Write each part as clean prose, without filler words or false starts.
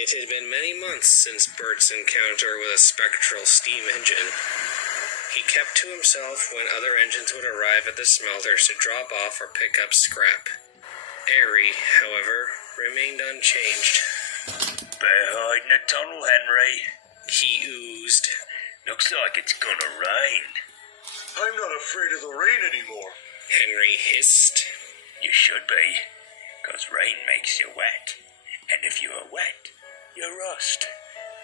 It had been many months since Bert's encounter with a spectral steam engine. He kept to himself when other engines would arrive at the smelters to drop off or pick up scrap. Arry, however, remained unchanged. Behind the tunnel, Henry. He oozed. Looks like it's gonna rain. I'm not afraid of the rain anymore. Henry hissed. You should be, 'cause rain makes you wet. And if you are wet, you rust.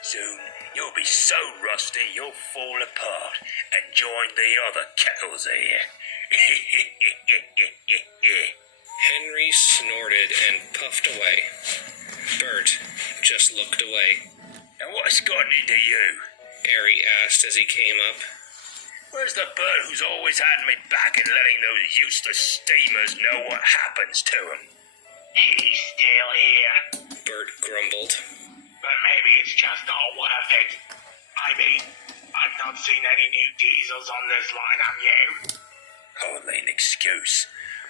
Soon, you'll be so rusty you'll fall apart and join the other kettles here. Henry snorted and puffed away. Bert just looked away. And what's gotten into you? Arry asked as he came up. Where's the bird who's always had me back and letting those useless steamers know what happens to them? He's still here. Bert grumbled. But maybe it's just not worth it. I mean, I've not seen any new diesels on this line, have you? Hardly an excuse.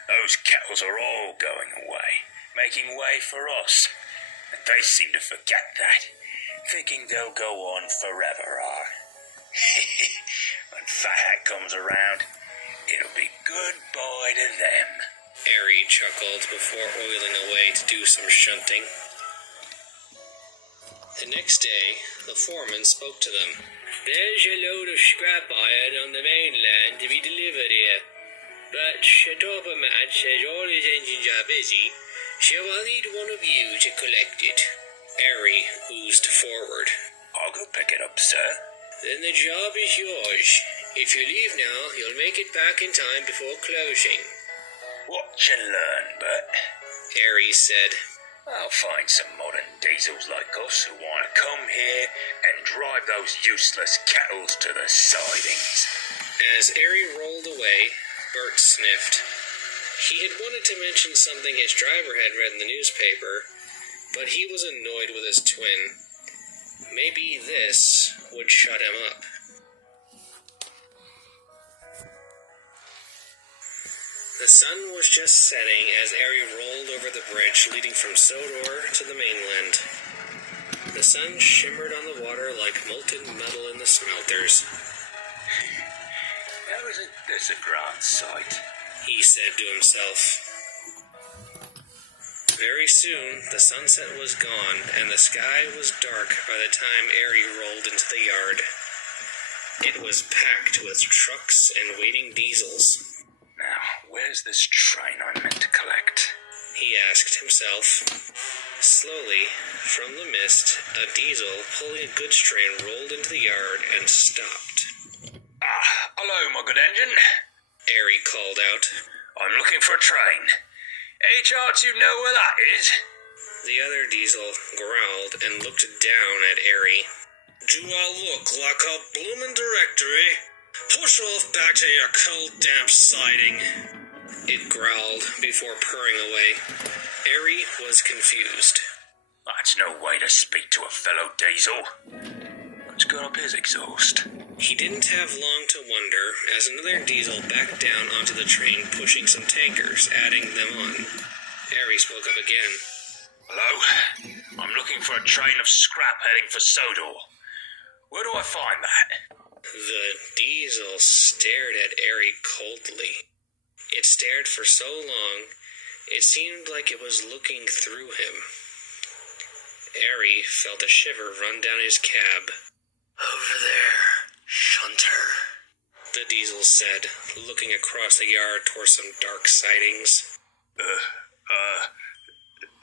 Those kettles are all going away, making way for us. And they seem to forget that, thinking they'll go on forever. When Fat comes around, it'll be goodbye to them. Arry chuckled before oiling away to do some shunting. The next day, the foreman spoke to them. There's a load of scrap iron on the mainland to be delivered here. But Shatoba Matt says all his engines are busy, so I'll need one of you to collect it. Arry oozed forward. I'll go pick it up, sir. Then the job is yours. If you leave now, you'll make it back in time before closing. Watch and learn, Bert. Arry said. I'll find some modern diesels like us who want to come here and drive those useless kettles to the sidings. As Arry rolled away, Bert sniffed. He had wanted to mention something his driver had read in the newspaper, but he was annoyed with his twin. Maybe this would shut him up. The sun was just setting as Arry rolled over the bridge leading from Sodor to the mainland. The sun shimmered on the water like molten metal in the smelters. Now isn't this a grand sight? He said to himself. Very soon, the sunset was gone, and the sky was dark by the time Arry rolled into the yard. It was packed with trucks and waiting diesels. Now, where's this train I'm meant to collect? He asked himself. Slowly, from the mist, a diesel pulling a goods train rolled into the yard and stopped. Hello, my good engine. Arry called out. I'm looking for a train. Any chance you know where that is? The other diesel growled and looked down at Arry. Do I look like a bloomin' directory? Push off back to your cold, damp siding. It growled before purring away. Arry was confused. That's no way to speak to a fellow diesel. What's got up his exhaust? He didn't have long to wonder as another diesel backed down onto the train, pushing some tankers, adding them on. Arry spoke up again. Hello? I'm looking for a train of scrap heading for Sodor. Where do I find that? The diesel stared at Arry coldly. It stared for so long, it seemed like it was looking through him. Arry felt a shiver run down his cab. Over there, shunter, the diesel said, looking across the yard toward some dark sidings.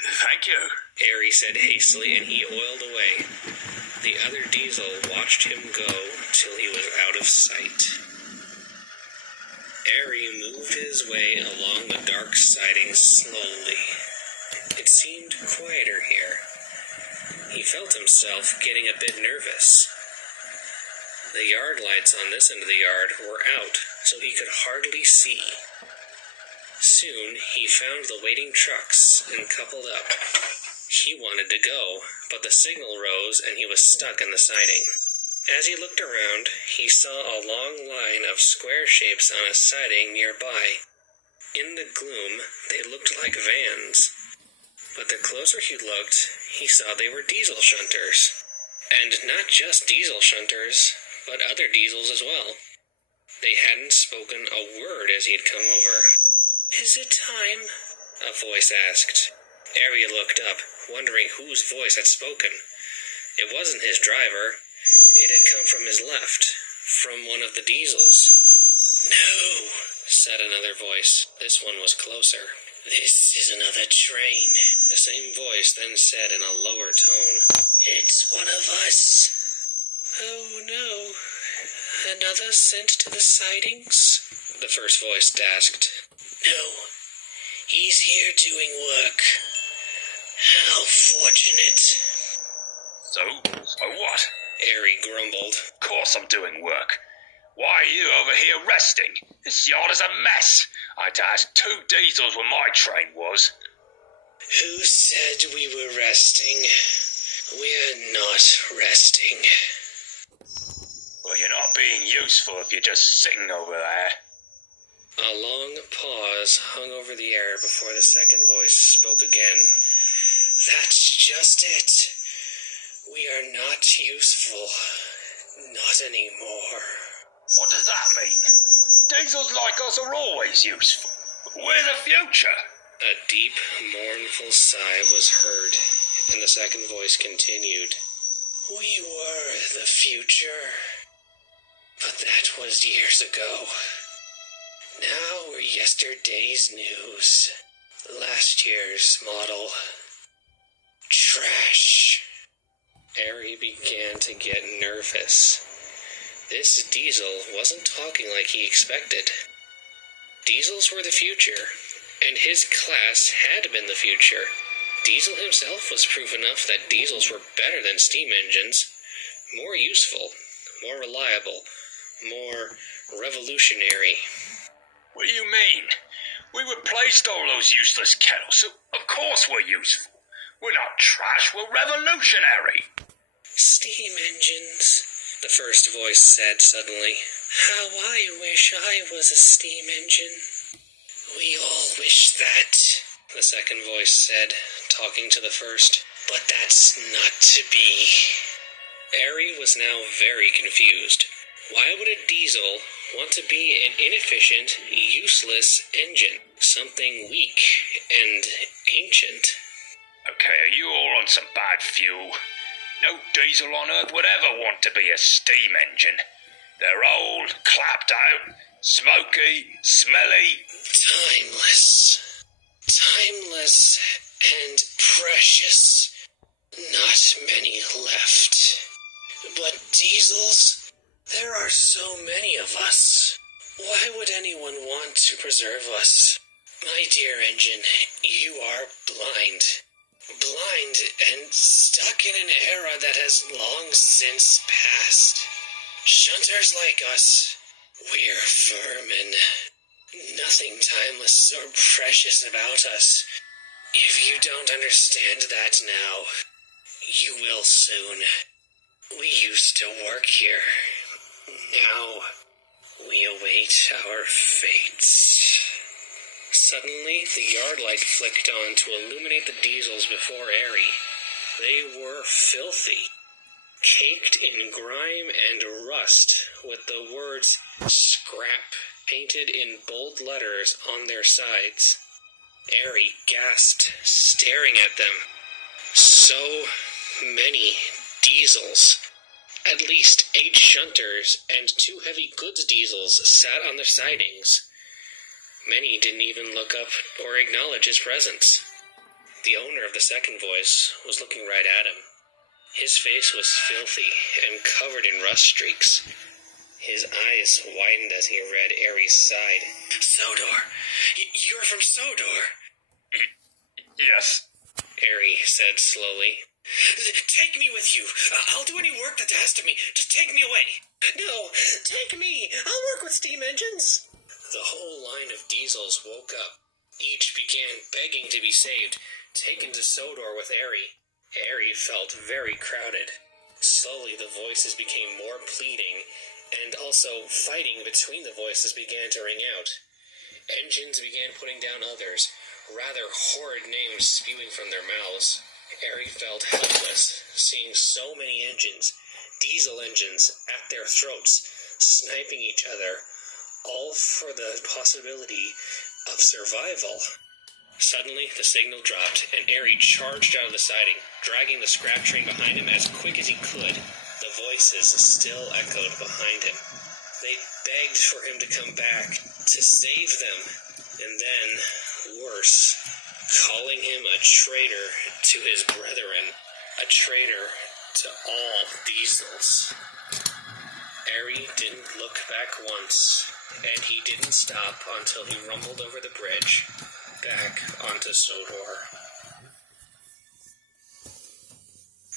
Thank you, Arry said hastily, and he oiled away. The other diesel watched him go till he was out of sight. Arry moved his way along the dark sidings slowly. It seemed quieter here. He felt himself getting a bit nervous. The yard lights on this end of the yard were out, so he could hardly see. Soon he found the waiting trucks and coupled up. He wanted to go, but the signal rose and he was stuck in the siding. As he looked around, he saw a long line of square shapes on a siding nearby. In the gloom, they looked like vans. But the closer he looked, he saw they were diesel shunters. And not just diesel shunters, but other diesels as well. They hadn't spoken a word as he had come over. "Is it time?" a voice asked. Arry looked up, wondering whose voice had spoken. It wasn't his driver. It had come from his left, from one of the diesels. "No," said another voice. This one was closer. "This is another train." The same voice then said in a lower tone, "It's one of us." "Oh no, another sent to the sidings?" the first voice asked. "No, he's here doing work. How fortunate." So what? Arry grumbled. Of course I'm doing work. Why are you over here resting? This yard is a mess. I had to ask 2 diesels where my train was. "Who said we were resting? We're not resting." Well, you're not being useful if you're just sitting over there. A long pause hung over the air before the second voice spoke again. "That's just it. We are not useful. Not anymore." What does that mean? Diesels like us are always useful. We're the future. A deep, mournful sigh was heard, and the second voice continued. "We were the future, but that was years ago. Now we're yesterday's news. Last year's model. Trash." Arry began to get nervous. This diesel wasn't talking like he expected. Diesels were the future, and his class had been the future. Diesel himself was proof enough that diesels were better than steam engines, more useful, more reliable, more revolutionary. What do you mean? We replaced all those useless kettles, so of course we're useful. We're not trash, we're revolutionary. "Steam engines," the first voice said suddenly. "How I wish I was a steam engine." "We all wish that," the second voice said, talking to the first. "But that's not to be." Arry was now very confused. Why would a diesel want to be an inefficient, useless engine? Something weak and ancient. Okay, are you all on some bad fuel? No diesel on Earth would ever want to be a steam engine. They're old, clapped out, smoky, smelly. Timeless. Timeless and precious. Not many left. But diesels? There are so many of us. Why would anyone want to preserve us? My dear engine, you are blind. Blind and stuck in an era that has long since passed. Shunters like us, we're vermin. Nothing timeless or precious about us. If you don't understand that now, you will soon. We used to work here. Now, we await our fates." Suddenly, the yard light flicked on to illuminate the diesels before Arry. They were filthy, caked in grime and rust, with the words "scrap" painted in bold letters on their sides. Arry gasped, staring at them. So many diesels. At least 8 shunters and 2 heavy goods diesels sat on their sidings. Many didn't even look up or acknowledge his presence. The owner of the second voice was looking right at him. His face was filthy and covered in rust streaks. His eyes widened as he read Arry's side. "Sodor! You're from Sodor!" Yes. Arry said slowly. "Take me with you. I'll do any work that's asked of me. Just take me away." "No, take me. I'll work with steam engines." The whole line of diesels woke up. Each began begging to be saved, taken to Sodor with Arry. Arry felt very crowded. Slowly the voices became more pleading, and also fighting between the voices began to ring out. Engines began putting down others, rather horrid names spewing from their mouths. Arry felt helpless, seeing so many engines, diesel engines, at their throats, sniping each other, all for the possibility of survival. Suddenly, the signal dropped, and Arry charged out of the siding, dragging the scrap train behind him as quick as he could. The voices still echoed behind him. They begged for him to come back, to save them, and then, worse, calling him a traitor to his brethren, a traitor to all diesels. Arry didn't look back once, and he didn't stop until he rumbled over the bridge, back onto Sodor.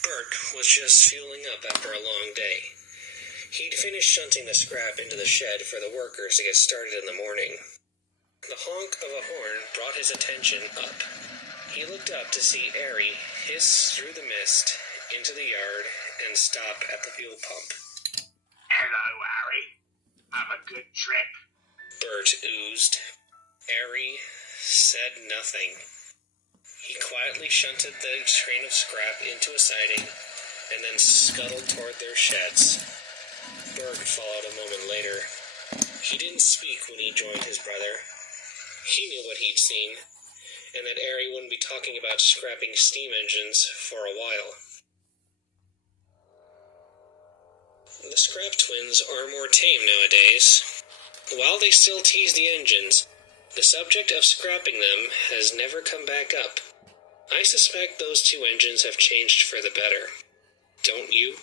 Bert was just fueling up after a long day. He'd finished shunting the scrap into the shed for the workers to get started in the morning. The honk of a horn brought his attention up. He looked up to see Arry hiss through the mist into the yard and stop at the fuel pump. Hello, Harry. Have a good trip. Bert oozed. Arry said nothing. He quietly shunted the train of scrap into a siding and then scuttled toward their sheds. Bert followed a moment later. He didn't speak when he joined his brother. He knew what he'd seen, and that Arry wouldn't be talking about scrapping steam engines for a while. The scrap twins are more tame nowadays. While they still tease the engines, the subject of scrapping them has never come back up. I suspect those two engines have changed for the better. Don't you?